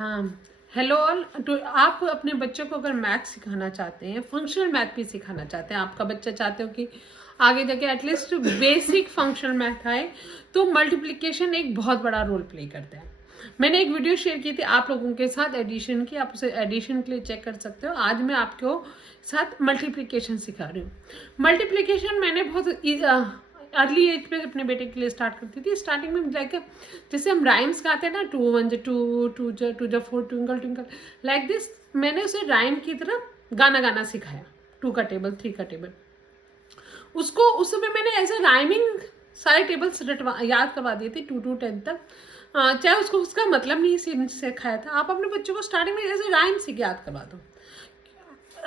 हाँ, hello all. तो आप अपने बच्चों को अगर मैथ सिखाना चाहते हैं, फंक्शनल मैथ भी सिखाना चाहते हैं, आपका बच्चा चाहते हो कि आगे जाके एटलीस्ट बेसिक फंक्शनल मैथ आए, तो मल्टीप्लिकेशन एक बहुत बड़ा रोल प्ले करता है। मैंने एक वीडियो शेयर की थी आप लोगों के साथ एडिशन की, आप उसे एडिशन के लिए चेक कर सकते हो। आज मैं आपको साथ मल्टीप्लिकेशन सिखा रही हूँ। मल्टीप्लिकेशन मैंने बहुत अर्ली एज पे अपने बेटे के लिए स्टार्ट करती थी। स्टार्टिंग में लाइक जैसे हम राइम्स गाते हैं ना, 2 1 2 2 2 4 ट्विंकल ट्विंकल, लाइक दिस। मैंने उसे राइम की तरह गाना सिखाया। 2 का टेबल, 3 का टेबल, उसको उस समय मैंने ऐसे राइमिंग सारे टेबल्स याद करवा दिए थे 2 to 10 तक। चाहे उसको उसका मतलब नहीं सिखाया था। आप अपने बच्चों को स्टार्टिंग में ऐसे राइम से याद करवा दो।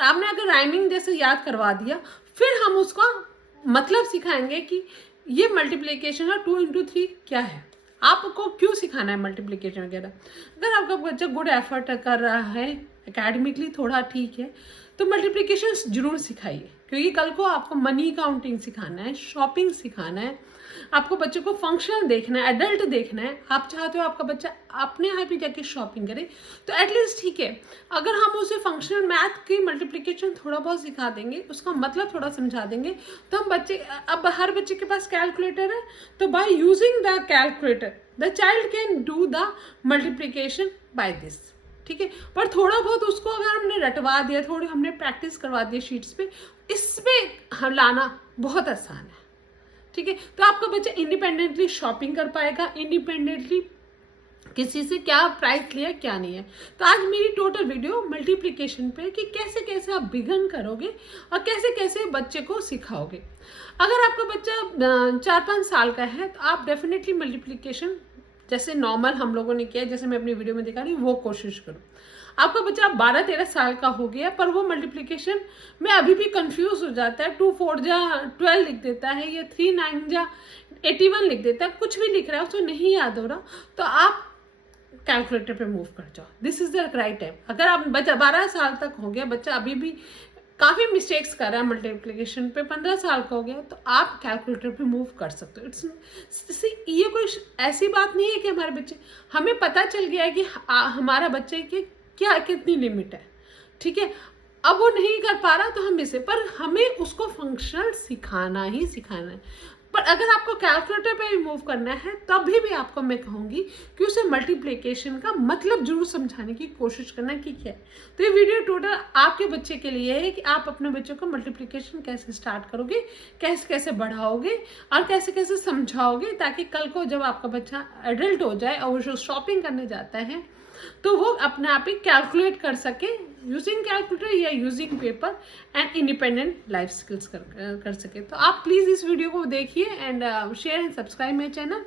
आपने अगर राइमिंग जैसे याद करवा दिया, फिर हम उसका मतलब सिखाएंगे कि ये मल्टीप्लिकेशन और 2 into 3 क्या है, आपको क्यों सिखाना है मल्टीप्लिकेशन वगैरह। अगर आपका बच्चा गुड एफर्ट कर रहा है, एकेडमिकली थोड़ा ठीक है, तो मल्टीप्लिकेशन जरूर सिखाइए, क्योंकि कल को आपको मनी काउंटिंग सिखाना है, शॉपिंग सिखाना है, आपको बच्चे को फंक्शन देखना है, एडल्ट देखना है। आप चाहते हो आपका बच्चा अपने आप ही जाके शॉपिंग करे, तो एटलीस्ट ठीक है, अगर हम उसे फंक्शनल मैथ की मल्टीप्लिकेशन थोड़ा बहुत सिखा देंगे, उसका मतलब थोड़ा समझा देंगे, तो हम बच्चे, अब हर बच्चे के पास कैलकुलेटर है, तो by using the calculator the child can do the multiplication by this. ठीक है, पर थोड़ा बहुत उसको अगर हमने रटवा दिया, थोड़ी हमने प्रैक्टिस करवा दिया शीट्स पे, इसमें लाना बहुत आसान है। ठीक है, तो आपका बच्चा इंडिपेंडेंटली शॉपिंग कर पाएगा, इंडिपेंडेंटली किसी से क्या प्राइस लिया क्या नहीं है। तो आज मेरी टोटल वीडियो मल्टीप्लिकेशन पे कि कैसे कैसे आप बिगन करोगे और कैसे कैसे बच्चे को सिखाओगे। अगर आपका बच्चा 4-5 साल का है, तो आप डेफिनेटली मल्टीप्लिकेशन जैसे नॉर्मल हम लोगों ने किया, जैसे मैं अपनी वीडियो में दिखा रही हूँ, वो कोशिश करो। आपका बच्चा 12-13 साल का हो गया, पर वो मल्टीप्लिकेशन में अभी भी कंफ्यूज हो जाता है। 2 4 जा 12 लिख देता है, या 3 9 जा 81 लिख देता है, कुछ भी लिख रहा है, उसको नहीं याद हो रहा, तो आप कैलकुलेटर पे मूव कर जाओ। This is the right time. अगर आप बच्चा 12 साल तक हो गया, बच्चा अभी भी काफ़ी मिस्टेक्स कर रहा है मल्टीप्लिकेशन पे, 15 साल का हो गया, तो आप कैलकुलेटर पे मूव कर सकते हो। इट्स ये कोई ऐसी बात नहीं है कि हमारे बच्चे, हमें पता चल गया है कि हमारा बच्चे की क्या कितनी लिमिट है। ठीक है, अब वो नहीं कर पा रहा, तो हम इसे, पर हमें उसको फंक्शनल सिखाना ही सिखाना है। पर अगर आपको कैलकुलेटर पे मूव करना है, तभी भी आपको मैं कहूँगी कि उसे मल्टीप्लिकेशन का मतलब जरूर समझाने की कोशिश करना कि क्या है। तो ये वीडियो टोटल आपके बच्चे के लिए है कि आप अपने बच्चों को मल्टीप्लिकेशन कैसे स्टार्ट करोगे, कैसे कैसे बढ़ाओगे और कैसे कैसे समझाओगे, ताकि कल को जब आपका बच्चा एडल्ट हो जाए और वो शॉपिंग करने जाता है, तो वो अपने आप ही कैलकुलेट कर सके यूजिंग कैलकुलेटर या using paper, and independent life skills कर सके। तो आप प्लीज़ इस वीडियो को देखिए and share and subscribe my channel.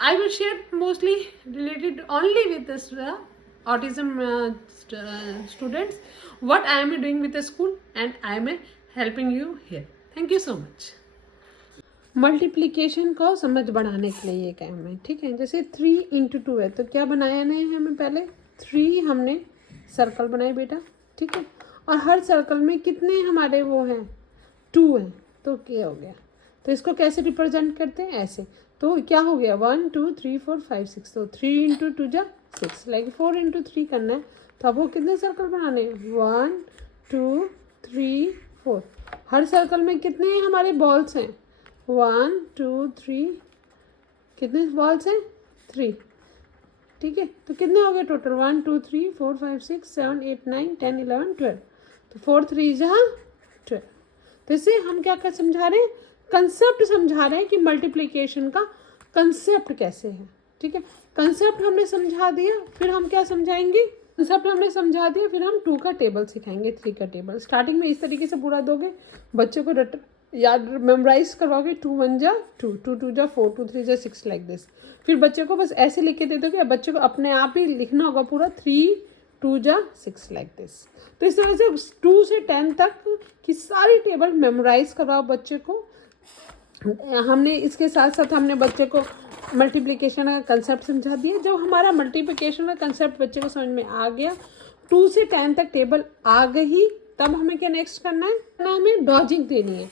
I will share mostly related only with this autism students, what I am doing with the school, and I am helping you here. Thank you so much. Multiplication को समझ बढ़ाने के लिए ये काम है। ठीक है, जैसे 3 into 2 है, तो क्या बनाया है हमें, पहले 3 हमने सर्कल बनाए बेटा। ठीक है, और हर सर्कल में कितने हमारे वो हैं, 2 हैं, तो क्या हो गया, तो इसको कैसे रिप्रेजेंट करते हैं, ऐसे। तो क्या हो गया, 1 2 3 4 5 6, तो 3 into 2 जा 6, लाइक 4 into 3 करना है, तो अब वो कितने सर्कल बनाने हैं, 1 2 3 4। हर सर्कल में कितने हमारे बॉल्स हैं, 1 2 3, कितने बॉल्स हैं, 3। ठीक है, तो कितने हो गए टोटल, 1 2 3 4 5 6 7 8 9 10 11 12, तो 4 3 जहाँ 12। तो इससे हम क्या कर समझा रहे हैं, कंसेप्ट समझा रहे हैं कि मल्टीप्लिकेशन का कंसेप्ट कैसे है। ठीक है, कंसेप्ट हमने समझा दिया, फिर हम क्या समझाएंगे, कंसेप्ट हमने समझा दिया, फिर हम 2 का टेबल सिखाएंगे, 3 का टेबल। स्टार्टिंग में इस तरीके से पूरा दोगे, बच्चों को याद मेमोराइज करवाओगे, 2 1 जा 2 2 2 जा 4 2 3 जा 6, लाइक दिस। फिर बच्चे को बस ऐसे लिख के दे दोगे, बच्चे को अपने आप ही लिखना होगा पूरा 3 2 जा 6, लाइक दिस। तो इस तरह से 2 से 10 तक की सारी टेबल मेमोराइज करवाओ बच्चे को। हमने इसके साथ साथ हमने बच्चे को मल्टीप्लिकेशन का कंसेप्ट समझा दिया। जब हमारा मल्टीप्लिकेशन का कंसेप्ट बच्चे को समझ में आ गया, 2 से 10 तक टेबल आ गई, तब हमें क्या नेक्स्ट करना है, हमें डॉजिंग देनी है।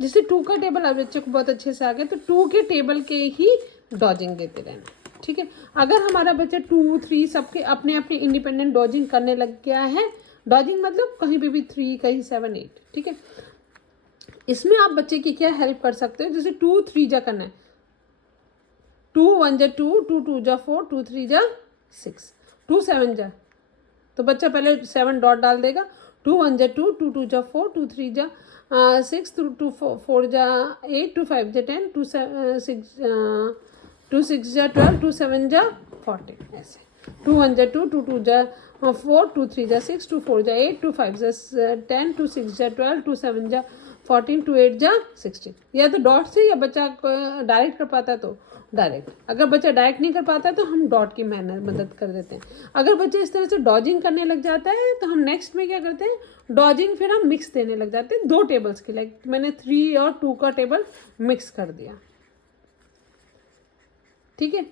जैसे 2 का टेबल अब बच्चे को बहुत अच्छे से आ गया, तो 2 के टेबल के ही डॉजिंग देते रहना। ठीक है। अगर हमारा बच्चा 2, 3 सबके अपने अपने इंडिपेंडेंट डॉजिंग करने लग गया है, डॉजिंग मतलब कहीं पे भी 3, कहीं 7, 8, ठीक है, इसमें आप बच्चे की क्या हेल्प कर सकते हो, जैसे 2, 3 जा करना है, 2 1 जा 2, 2 2 जा 4, 2 3 जा 6, 2 7 जा, तो बच्चा पहले 7 डॉट डाल देगा, 2 1 जा 2, 2 2 जा 4, 2 3 जा 6, 2 4 जा 8, 2 5 जा 10, 2 6 जा 12, 2 7 जा 14, ऐसे 2 1 जा 2, 2 2 जा 4, 2 3 जा 6, 2 4 जा 8, 2 5 जा 10, 2 6 जा 12, 2 7 जा 14, 2 8 जा 16। या तो डॉट से, या बच्चा डायरेक्ट कर पाता है तो डायरेक्ट, अगर बच्चा डायरेक्ट नहीं कर पाता तो हम डॉट की मदद कर देते हैं। अगर बच्चा इस तरह से डॉजिंग करने लग जाता है तो हम नेक्स्ट में क्या करते हैं, डॉजिंग फिर हम मिक्स देने लग जाते हैं, 2 टेबल्स के लिए मैंने 3 और 2 का टेबल मिक्स कर दिया, ठीक है।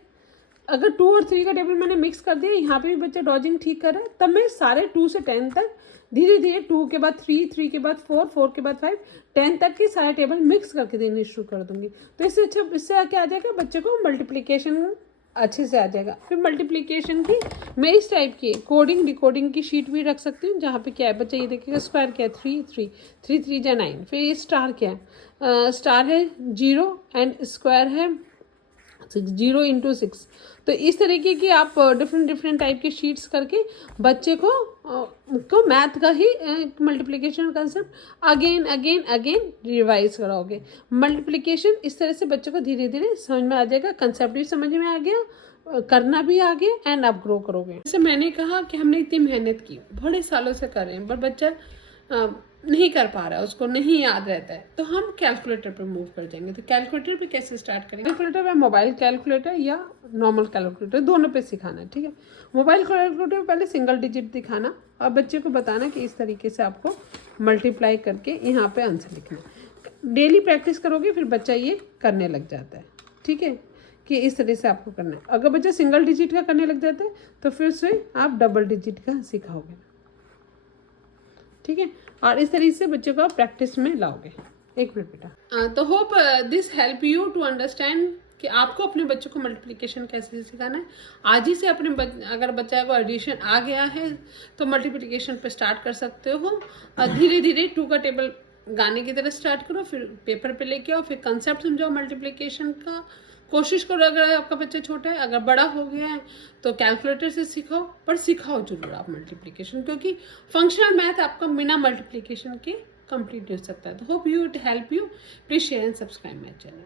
अगर 2 और 3 का टेबल मैंने मिक्स कर दिया, यहाँ पे भी बच्चा डॉजिंग ठीक कर रहा है, तब मैं सारे 2 से 10 तक धीरे धीरे 2 के बाद 3, 3 के बाद 4, 4 के बाद 5, 10 तक के सारे टेबल मिक्स करके देने शुरू कर दूंगी। तो इससे अच्छा, इससे क्या आ जाएगा, बच्चे को मल्टीप्लिकेशन अच्छे से आ जाएगा। फिर मल्टीप्लिकेशन की मैं इस टाइप की कोडिंग डिकोडिंग की शीट भी रख सकती हूँ, जहाँ पे क्या है, बच्चा ये देखेगा स्क्वायर क्या है, 3 3 3 3 जा 9, फिर ये स्टार क्या है, स्टार है 0 एंड स्क्वायर है 0 इंटू 6। तो इस तरीके की आप डिफरेंट टाइप की शीट्स करके बच्चे को मैथ का ही मल्टीप्लिकेशन कंसेप्ट अगेन रिवाइज कराओगे। मल्टीप्लिकेशन इस तरह से बच्चों को धीरे धीरे समझ में आ जाएगा, कंसेप्ट भी समझ में आ गया, करना भी आ गया, एंड आप ग्रो करोगे। जैसे मैंने कहा कि हमने इतनी मेहनत की, बड़े सालों से कर रहे हैं, पर बच्चा नहीं कर पा रहा है, उसको नहीं याद रहता है, तो हम कैलकुलेटर पर मूव कर जाएंगे। तो कैलकुलेटर पे कैसे स्टार्ट करेंगे, कैलकुलेटर पे मोबाइल कैलकुलेटर या नॉर्मल कैलकुलेटर दोनों पे सिखाना है, ठीक है। मोबाइल कैलकुलेटर में पहले सिंगल डिजिट दिखाना और बच्चे को बताना कि इस तरीके से आपको मल्टीप्लाई करके यहाँ पे आंसर लिखना। डेली प्रैक्टिस करोगे फिर बच्चा ये करने लग जाता है, ठीक है, कि इस तरह से आपको करना है। अगर बच्चा सिंगल डिजिट का करने लग जाता है तो फिर से आप डबल डिजिट का सिखाओगे, ठीक है, और इस तरीके से बच्चों को प्रैक्टिस में लाओगे। एक मिनट बेटा। तो hope this help you to understand कि आपको अपने बच्चों को मल्टीप्लिकेशन कैसे सिखाना है। आज ही से अपने अगर बच्चा को एडिशन आ गया है तो मल्टीप्लिकेशन पे स्टार्ट कर सकते हो, और धीरे धीरे 2 का टेबल गाने की तरह स्टार्ट करो, फिर पेपर पे लेके आओ, फिर कंसेप्ट समझाओ मल्टीप्लिकेशन का। कोशिश करो, अगर आपका बच्चा छोटा है, अगर बड़ा हो गया है तो कैलकुलेटर से सिखाओ, पर सिखाओ जरूर आप मल्टीप्लिकेशन, क्योंकि फंक्शनल मैथ आपका बिना मल्टीप्लिकेशन के कंप्लीट हो सकता है। तो hope you it help you. Please share and subscribe my channel.